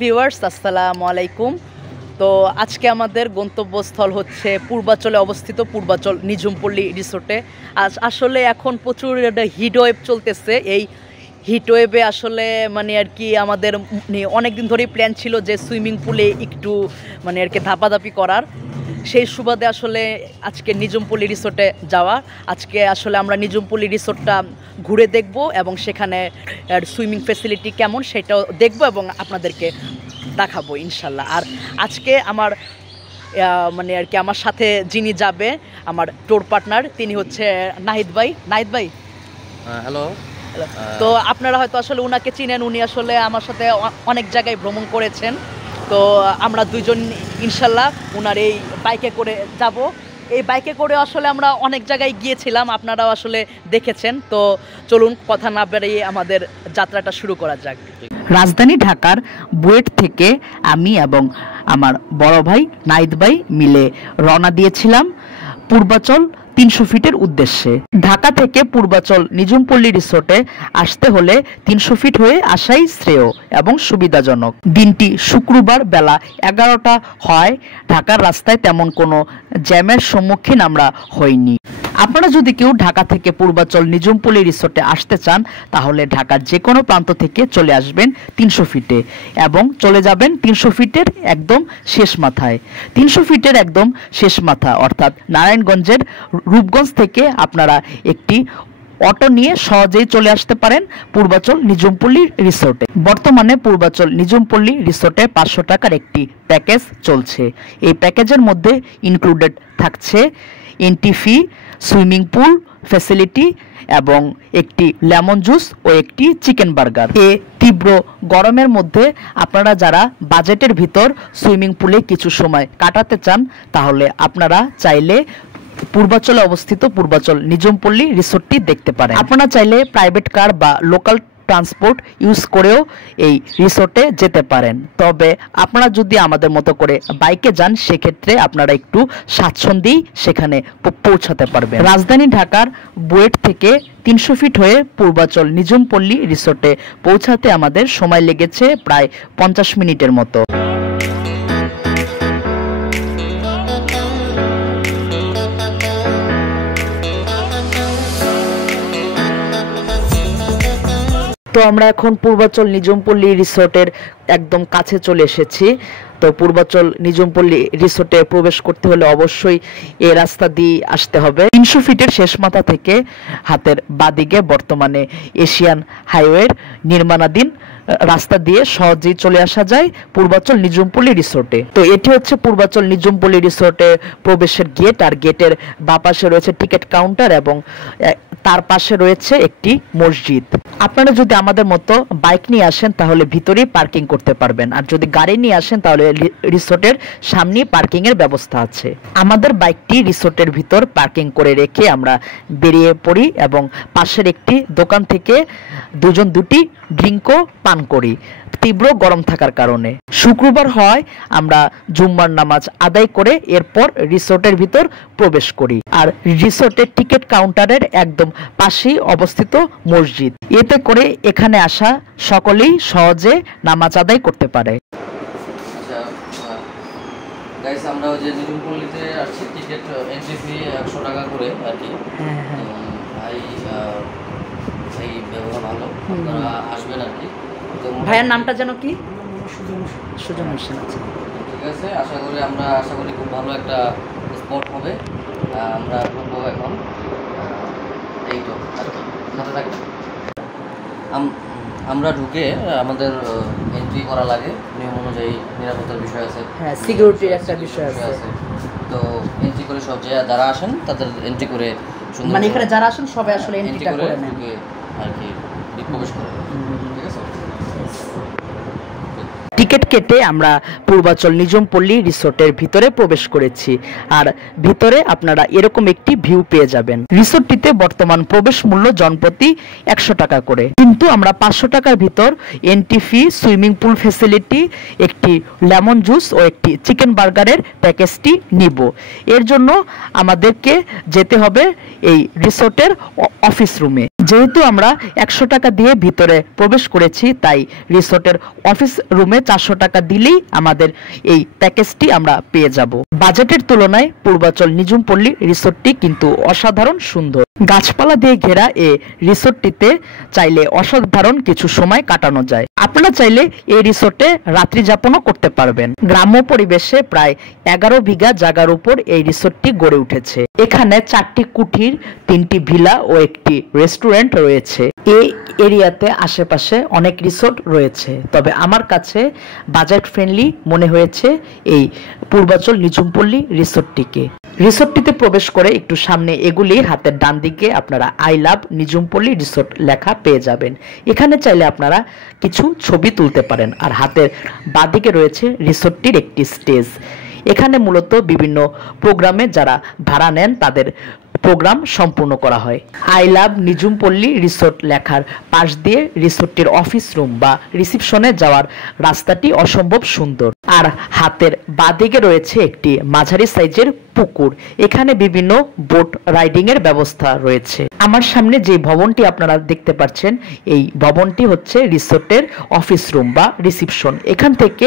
Viewers আসসালামু আলাইকুম। তো আজকে আমাদের গন্তব্যস্থল হচ্ছে পূর্বাচলে অবস্থিত পূর্বাচল নিঝুমপল্লী রিসোর্টে। আসলে এখন প্রচুর হিট ওয়েভ চলতেছে। এই হিট ওয়েভে আসলে মানে আর কি আমাদের অনেক দিন ধরেই প্ল্যান ছিল যে সুইমিং পুলে একটু মানে আর কি ধাপাধাপি করার। সেই সুবাদে আসলে আজকে নিঝুমপল্লী রিসোর্টে যাওয়া। আজকে আসলে আমরা নিঝুমপল্লী রিসোর্টটা ঘুরে দেখব এবং সেখানে সুইমিং ফেসিলিটি কেমন সেটাও দেখব এবং আপনাদেরকে দেখাবো ইনশাল্লাহ। আর আজকে আমার মানে আর কি আমার সাথে যিনি যাবে আমার ট্যুর পার্টনার তিনি হচ্ছে নাহিদ ভাই। হ্যালো। তো আপনারা হয়তো আসলে উনাকে চিনেন, উনি আসলে আমার সাথে অনেক জায়গায় ভ্রমণ করেছেন। তো আমরা দুইজন ইনশাল্লাহ উনার এই বাইকে করে যাব। এই বাইকে করে আসলে আমরা অনেক জায়গায় গিয়েছিলাম, আপনারাও আসলে দেখেছেন। তো চলুন কথা না বেরিয়ে আমাদের যাত্রাটা শুরু করা যাক। রাজধানী ঢাকার বুয়েট থেকে আমি এবং আমার বড় ভাই নাহিদ ভাই মিলে রওনা দিয়েছিলাম পূর্বাচল 300 ফিটের উদ্দেশ্যে। ঢাকা থেকে পূর্বাচল নিঝুমপল্লী রিসোর্টে আসতে হলে 300 ফিট হয়ে আসাই শ্রেয় এবং সুবিধাজনক। দিনটি শুক্রবার বেলা 11টা হয়। ঢাকার রাস্তায় তেমন কোনো জ্যামের সম্মুখীন আমরা হইনি। আপনারা যদি কেউ ঢাকা থেকে পূর্বাচল নিঝুমপল্লী রিসোর্টে আসতে চান তাহলে ঢাকার যে কোনো প্রান্ত থেকে চলে আসবেন 300 ফিটে এবং চলে যাবেন 300 ফিটের একদম শেষ মাথায়। 300 ফিটের একদম শেষ মাথা অর্থাৎ নারায়ণগঞ্জের রূপগঞ্জ থেকে আপনারা একটি অটো নিয়ে সহজেই চলে আসতে পারেন পূর্বাচল নিঝুমপল্লী রিসোর্টে। বর্তমানে পূর্বাচল নিঝুমপল্লী রিসোর্টে 500 টাকার একটি প্যাকেজ চলছে। এই প্যাকেজের মধ্যে ইনক্লুডেড থাকছে entry fee, swimming pool facility এবং একটি লেমন জুস ও একটি চিকেন বার্গার। তীব্র গরমের মধ্যে আপনারা যারা বাজেটের ভিতর সুইমিং পুলে কিছু সময় কাটাতে চান তাহলে আপনারা চাইলে পূর্বাচলে অবস্থিত পূর্বাচল নিঝুমপল্লী রিসোর্টটি দেখতে পারেন। আপনারা চাইলে প্রাইভেট কার বা লোকাল ট্রান্সপোর্ট ইউজ করেও এই রিসোর্টে যেতে পারেন। তবে আপনারা যদি আমাদের মতো করে বাইকে যান সেক্ষেত্রে আপনারা একটু স্বাচ্ছন্দ্যেই সেখানে পৌঁছাতে পারবেন। রাজধানী ঢাকার বুয়েট থেকে 300 ফিট হয়ে পূর্বাচল নিঝুমপল্লী রিসোর্টে পৌঁছাতে আমাদের সময় লেগেছে প্রায় 50 মিনিটের মতো। তো আমরা এখন পূর্বাচল নিঝুমপল্লী রিসোর্টের একদম কাছে চলে এসেছি। তো পূর্বাচল নিঝুমপল্লী রিসোর্টে প্রবেশ করতে হলে অবশ্যই এই রাস্তা দিয়ে আসতে হবে। 300 ফিটের শেষ মাথা থেকে হাতের বাদিকে বর্তমানে এশিয়ান হাইওয়ের নির্মাণাধীন রাস্তা দিয়ে সহজেই চলে আসা যায় পূর্বাচল নিঝুমপল্লী রিসোর্টে। তো এটি হচ্ছে পূর্বাচল নিঝুমপল্লী রিসোর্টে প্রবেশের গেট। আর গেটের বাঁ পাশে রয়েছে টিকিট কাউন্টার এবং তার পাশে রয়েছে একটি মসজিদ। আপনারা যদি আমাদের মতো বাইক নিয়ে আসেন তাহলে ভিতরেই পার্কিং করতে পারবেন, আর যদি গাড়ি নিয়ে আসেন তাহলে রিসোর্টের সামনে পার্কিং এর ব্যবস্থা আছে। আমাদের বাইকটি রিসোর্টের ভিতর পার্কিং করে রেখে আমরা বেরিয়ে পড়ি এবং পাশের একটি দোকান থেকে দুটি ড্রিঙ্কও পান করি তীব্র গরম থাকার কারণে। শুক্রবার হয় আমরা জুম্মার নামাজ আদায় করে এরপর রিসোর্টের ভিতর প্রবেশ করি। আর রিসোর্টের টিকিট কাউন্টারের একদম পাশেই অবস্থিত মসজিদ। এতে করে এখানে আসা সকলেই সহজে নামাজ আদায় করতে পারে। গাইস আমরা যে নিঝুমপল্লীতে আসছি, টিকিট এন্ট্রি ফি 100 টাকা করে আর কি। ভাই এই ব্যবহার ভালো, আপনারা আসবেন আর কি। তো ভাইয়ের নামটা যেন কি? সুজন হোসেন। আছে, ঠিক আছে। আশা করি খুব ভালো একটা স্পট হবে। আমরা ঢুকবো এখন, এই তো আর কি সাথে থাকবেন। আমরা ঢুকে আমাদের এন্ট্রি করা লাগে, নিয়ম অনুযায়ী নিরাপত্তার বিষয় আছে, হ্যাঁ সিকিউরিটির একটা বিষয় আছে। তো এন্ট্রি করে সব যারা আসেন তাদের এন্ট্রি করে সুন্দর, মানে এখানে যারা আসেন সবাই আসলে এন্ট্রিটা করে নেন আর কি, প্রবেশ করে। ঠিক আছে। টিকিট কেটে আমরা পূর্বাচল নিঝুমপল্লী রিসোর্টের ভিতরে প্রবেশ করেছি। আর ভিতরে আপনারা এরকম একটি ভিউ পেয়ে যাবেন। রিসোর্টটিতে বর্তমান প্রবেশ মূল্য জনপ্রতি 100 টাকা করে, কিন্তু আমরা 500 টাকার ভিতর entry fee, swimming pool facility, একটি লেমন জুস ও একটি চিকেন বার্গারের প্যাকেজটি নিব। এর জন্য আমাদেরকে যেতে হবে এই রিসোর্টের অফিস রুমে। যেহেতু আমরা 100 টাকা দিয়ে ভিতরে প্রবেশ করেছি, তাই রিসোর্টের অফিস রুমে 400 টাকা দিলেই আমাদের এই প্যাকেজটি আমরা পেয়ে যাব। বাজেটের তুলনায় পূর্বাচল নিঝুমপল্লী রিসোর্টটি কিন্তু অসাধারণ সুন্দর। গাছপালা দিয়ে ঘেরা এই রিসোর্টটিতে চাইলে অসাধারণ কিছু সময় কাটানো যায়। আপনারা চাইলে এই রিসোর্টে রাত্রি যাপনও করতে পারবেন। গ্রাম্য পরিবেশে প্রায় 11 বিঘা জায়গার উপর এই রিসোর্টটি গড়ে উঠেছে। এখানে 4টি কুঠির, 3টি ভিলা ও একটি রেস্টুরেন্ট রয়েছে। এই এরিয়াতে আশেপাশে অনেক রিসোর্ট রয়েছে, তবে আমার কাছে বাজেট ফ্রেন্ডলি মনে হয়েছে এই পূর্বাচল নিঝুমপল্লী রিসোর্টটিকে। রিসোর্টটিতে প্রবেশ করে একটু সামনে এগুলি হাতের ডান দিকে আপনারা আই লাভ নিঝুমপল্লী রিসোর্ট লেখা পেয়ে যাবেন। এখানে চাইলে আপনারা কিছু ছবি তুলতে পারেন। আর হাতের বাঁদিকে রয়েছে রিসোর্টটির একটি স্টেজ। এখানে মূলত বিভিন্ন প্রোগ্রামে যারা ভাড়া নেন তাদের প্রোগ্রাম সম্পূর্ণ করা হয়। আই লাভ নিঝুমপল্লী রিসোর্ট লেখার পাশ দিয়ে রিসোর্টটির অফিস রুম বা রিসিপশনে যাওয়ার রাস্তাটি অসম্ভব সুন্দর। আর হাতের বাঁদিকে রয়েছে একটি মাঝারি সাইজের পুকুর। এখানে বিভিন্ন বোট রাইডিং এর ব্যবস্থা রয়েছে। আমার সামনে যে ভবনটি আপনারা দেখতে পাচ্ছেন, এই ভবনটি হচ্ছে রিসোর্টের অফিস রুম বা রিসিপশন। এখান থেকে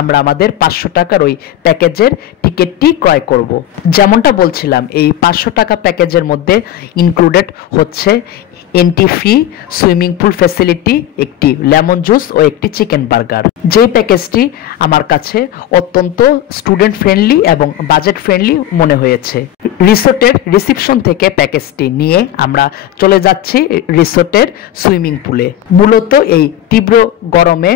আমরা আমাদের 500 টাকার ওই প্যাকেজের টিকিটটি ক্রয় করব। যেমনটা বলছিলাম, এই 500 টাকা প্যাকেজের মধ্যে ইনক্লুডেড হচ্ছে entry fee, swimming pool facility, একটি লেমন জুস ও একটি চিকেন বার্গার। যে প্যাকেজটি আমার কাছে অত্যন্ত স্টুডেন্ট ফ্রেন্ডলি এবং বাজেট ফ্রেন্ডলি মনে হয়েছে। রিসোর্টের রিসিপশন থেকে প্যাকেজটি নিয়ে আমরা চলে যাচ্ছি রিসোর্টের সুইমিং পুলে। মূলত এই তীব্র গরমে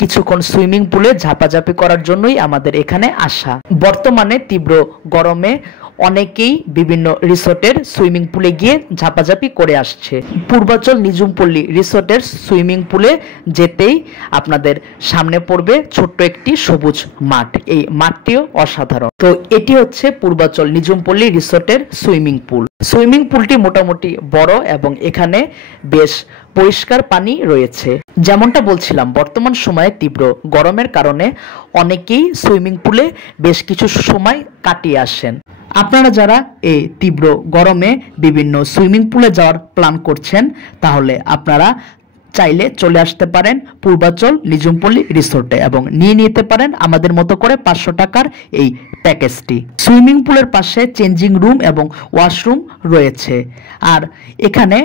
কিছুক্ষণ সুইমিং পুলে ঝাপাঝাপি করার জন্যই আমাদের এখানে আসা। বর্তমানে তীব্র গরমে অনেকেই বিভিন্ন রিসোর্টের সুইমিং পুলে গিয়ে ঝাপাঝাপি করে আসছে। পূর্বাচল নিঝুমপল্লী রিসোর্টের সুইমিং পুলে যেতেই আপনাদের সামনে পড়বে ছোট্ট একটি সবুজ মাঠ। এই মাঠটিও অসাধারণ। তো এটি হচ্ছে পূর্বাচল নিঝুমপল্লী রিসোর্টের সুইমিং পুল। সুইমিং পুলটি মোটামুটি বড় এবং এখানে বেশ পরিষ্কার পানি রয়েছে। যেমনটা বলছিলাম, বর্তমান সময়ে তীব্র গরমের কারণে অনেকেই সুইমিং পুলে বেশ কিছু সময় কাটিয়ে আসেন। আপনারা যারা এই তীব্র গরমে বিভিন্ন সুইমিং পুলে যাওয়ার প্ল্যান করছেন, তাহলে আপনারা চাইলে চলে আসতে পারেন পূর্বাচল নিঝুমপল্লী রিসোর্টে এবং নিয়ে নিতে পারেন আমাদের মতো করে 500 টাকার এই প্যাকেজটি। সুইমিং পুলের পাশে চেঞ্জিং রুম এবং ওয়াশরুম রয়েছে। আর এখানে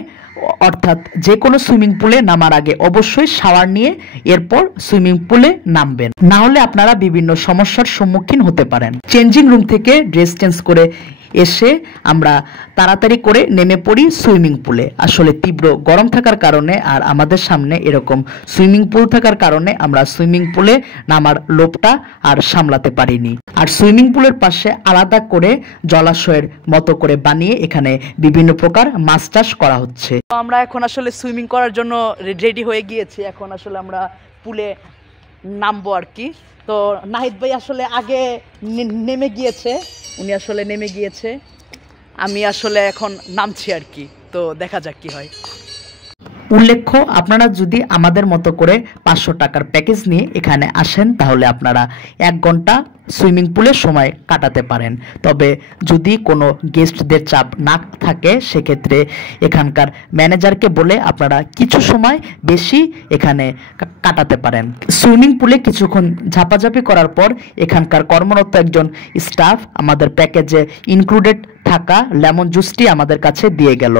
অর্থাৎ যে কোনো সুইমিং পুলে নামার আগে অবশ্যই শাওয়ার নিয়ে এরপর সুইমিং পুলে নামবেন, না হলে আপনারা বিভিন্ন সমস্যার সম্মুখীন হতে পারেন। চেঞ্জিং রুম থেকে ড্রেস চেঞ্জ করে এসে আমরা তাড়াতাড়ি করে নেমে পড়ি সুইমিং পুলে। আসলে তীব্র গরম থাকার কারণে আর আমাদের সামনে এরকম সুইমিং পুল থাকার কারণে আমরা সুইমিং পুলে নামার লোভটা আর সামলাতে পারিনি। আর সুইমিং পুলের পাশে আলাদা করে জলাশয়ের মতো করে বানিয়ে এখানে বিভিন্ন প্রকার মাছ চাষ করা হচ্ছে। আমরা এখন আসলে সুইমিং করার জন্য রেডি হয়ে গিয়েছি। এখন আসলে আমরা পুলে নামবো আর কি। তো নাহিদ ভাই আসলে আগে নেমে গিয়েছে, উনি আসলে নেমে গিয়েছে, আমি আসলে এখন নামছি আর কি। তো দেখা যাক কি হয়। উল্লেখ্য, আপনারা যদি আমাদের মতো করে 500 টাকার প্যাকেজ নিয়ে এখানে আসেন, তাহলে আপনারা 1 ঘন্টা সুইমিং পুলে সময় কাটাতে পারেন। তবে যদি কোনো গেস্টদের চাপ না থাকে, সেক্ষেত্রে এখানকার ম্যানেজারকে বলে আপনারা কিছু সময় বেশি এখানে কাটাতে পারেন। সুইমিং পুলে কিছুক্ষণ ঝাপাঝাপি করার পর এখানকার কর্মরত একজন স্টাফ আমাদের প্যাকেজে ইনক্লুডেড থাকা লেমন জুসটি আমাদের কাছে দিয়ে গেল।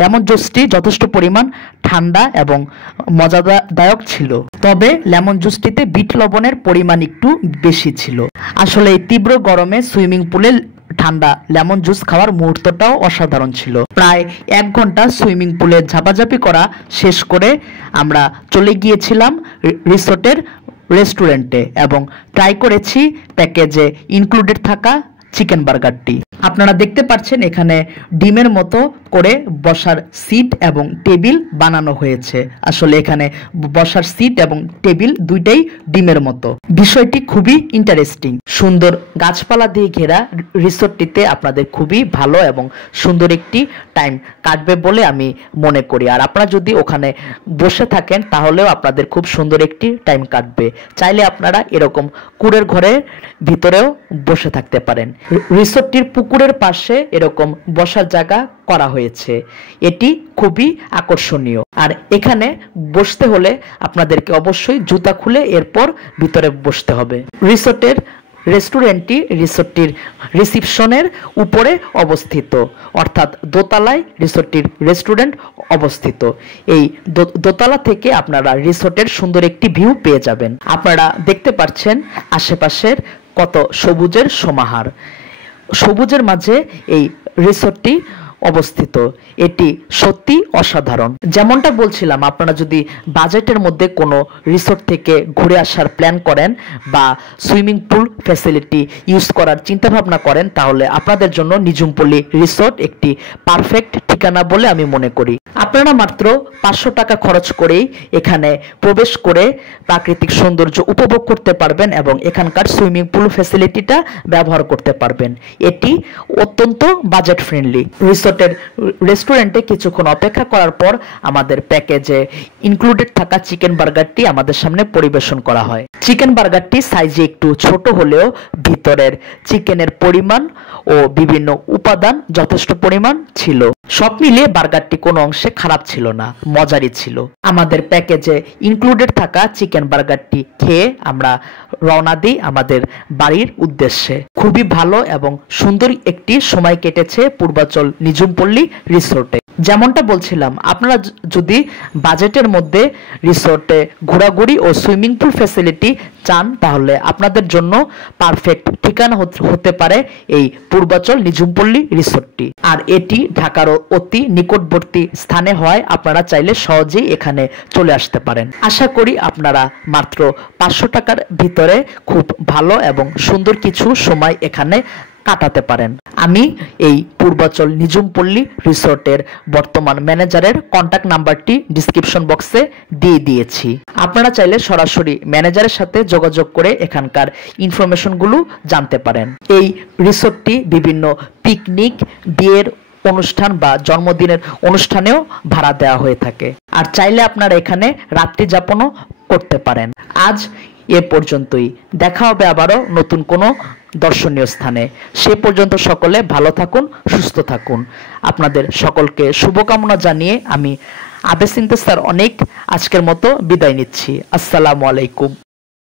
লেমন জুসটি যথেষ্ট পরিমাণ ঠান্ডা এবং মজাদায়ক ছিল, তবে লেমন জুসটিতে বিট লবণের পরিমাণ একটু বেশি ছিল। আসলে এই তীব্র গরমে সুইমিং পুলে ঠান্ডা লেমন জুস খাওয়ার মুহূর্তটাও অসাধারণ ছিল। প্রায় 1 ঘন্টা সুইমিং পুলে ঝাপাঝাপি করা শেষ করে আমরা চলে গিয়েছিলাম রিসোর্টের রেস্টুরেন্টে এবং ট্রাই করেছি প্যাকেজে ইনক্লুডেড থাকা চিকেন বার্গারটি। আপনারা দেখতে পাচ্ছেন এখানে ডিমের মতো করে বসার সিট এবং টেবিল বানানো হয়েছে। আসলে এখানে বসার সিট এবং টেবিল দুইটাই ডিমের মতো। বিষয়টি খুবই ইন্টারেস্টিং। সুন্দর গাছপালা দিয়ে ঘেরা রিসোর্টটিতে আপনাদের খুবই ভালো এবং সুন্দর একটি টাইম কাটবে বলে আমি মনে করি। আর আপনারা যদি ওখানে বসে থাকেন, তাহলেও আপনাদের খুব সুন্দর একটি টাইম কাটবে। চাইলে আপনারা এরকম কুড়ের ঘরের ভিতরেও বসে থাকতে পারেন। রিসোর্টটির পুকুরের পাশে এরকম বসার জায়গা করা হয়েছে, এটি খুবই আকর্ষণীয়। আর এখানে বসতে হলে আপনাদেরকে অবশ্যই জুতা খুলে এরপর ভিতরে বসতে হবে। রেস্টুরেন্টটি রিসোর্টটির রিসিপশনের উপরে অবস্থিত, অর্থাৎ দোতলায় রিসোর্টটির রেস্টুরেন্ট অবস্থিত। এই দোতলা থেকে আপনারা রিসোর্টের সুন্দর একটি ভিউ পেয়ে যাবেন। আপনারা দেখতে পাচ্ছেন আশেপাশের কত সবুজের সমাহার, সবুজের মাঝে এই রিসোর্টটি অবস্থিত। এটি সত্যি অসাধারণ। যেমনটা বলছিলাম, আপনারা যদি বাজেটের মধ্যে কোনো রিসোর্ট থেকে ঘুরে আসার প্ল্যান করেন বা সুইমিং পুল ফ্যাসিলিটি ইউজ করার চিন্তা ভাবনা করেন, তাহলে আপনাদের জন্য নিজুমপল্লী রিসোর্ট একটি পারফেক্ট ঠিকানা বলে আমি মনে করি। আপনারা মাত্র 500 টাকা খরচ করেই এখানে প্রবেশ করে প্রাকৃতিক সৌন্দর্য উপভোগ করতে পারবেন এবং এখানকার সুইমিং পুল ফ্যাসিলিটিটা ব্যবহার করতে পারবেন। এটি অত্যন্ত বাজেট ফ্রেন্ডলি। রেস্টুরেন্টে কিছুক্ষণ অপেক্ষা করার পর আমাদের প্যাকেজে ইনক্লুডেড থাকা চিকেন বার্গারটি আমাদের সামনে পরিবেশন করা হয়। চিকেন বার্গারটি সাইজে একটু ছোট হলেও ভিতরের চিকেনের পরিমাণ ও বিভিন্ন উপাদান যথেষ্ট পরিমাণ ছিল। সব মিলিয়ে বার্গারটি কোনো অংশে খারাপ ছিল না, মজারই ছিল। আমাদের প্যাকেজে ইনক্লুডেড থাকা চিকেন বার্গারটি খেয়ে আমরা রওনা দিই আমাদের বাড়ির উদ্দেশ্যে। খুবই ভালো এবং সুন্দর একটি সময় কেটেছে পূর্বাচল নিজুমপল্লী রিসোর্টে। যেমনটা বলছিলাম, আপনারা যদি বাজেটের মধ্যে রিসোর্টে ঘোরাঘুরি ও সুইমিং পুল ফ্যাসিলিটি চান, তাহলে আপনাদের জন্য পারফেক্ট ঠিকানা হতে পারে এই পূর্বাচল নিজুমপল্লী রিসোর্টটি। আর এটি ঢাকার অতি নিকটবর্তী স্থানে হয় আপনারা চাইলে সহজেই এখানে চলে আসতে পারেন। আশা করি আপনারা মাত্র 500 টাকার ভিতরে খুব ভালো এবং সুন্দর কিছু সময় এখানে কাটাতে পারেন। আমি এই পূর্বাচল নিজুমপল্লী রিসোর্টের বর্তমান ম্যানেজারের কন্ট্যাক্ট নাম্বারটি ডিসক্রিপশন বক্সে দিয়ে দিয়েছি। আপনারা চাইলে সরাসরি ম্যানেজারের সাথে যোগাযোগ করে এখানকার ইনফরমেশনগুলো জানতে পারেন। এই রিসোর্টটি বিভিন্ন পিকনিক, বিয়ের অনুষ্ঠান বা জন্মদিনের অনুষ্ঠানেও ভাড়া দেওয়া হয়ে থাকে। আর চাইলে আপনারা এখানে রাত্রি যাপনও করতে পারেন। আজ এ পর্যন্তই, দেখা হবে আবারও নতুন কোনো দর্শনীয় স্থানে। সে পর্যন্ত সকলে ভালো থাকুন, সুস্থ থাকুন। আপনাদের সকলকে শুভকামনা জানিয়ে আমি আবেস ইন্তেসার অনেক আজকের মতো বিদায় নিচ্ছি। আসসালামু আলাইকুম।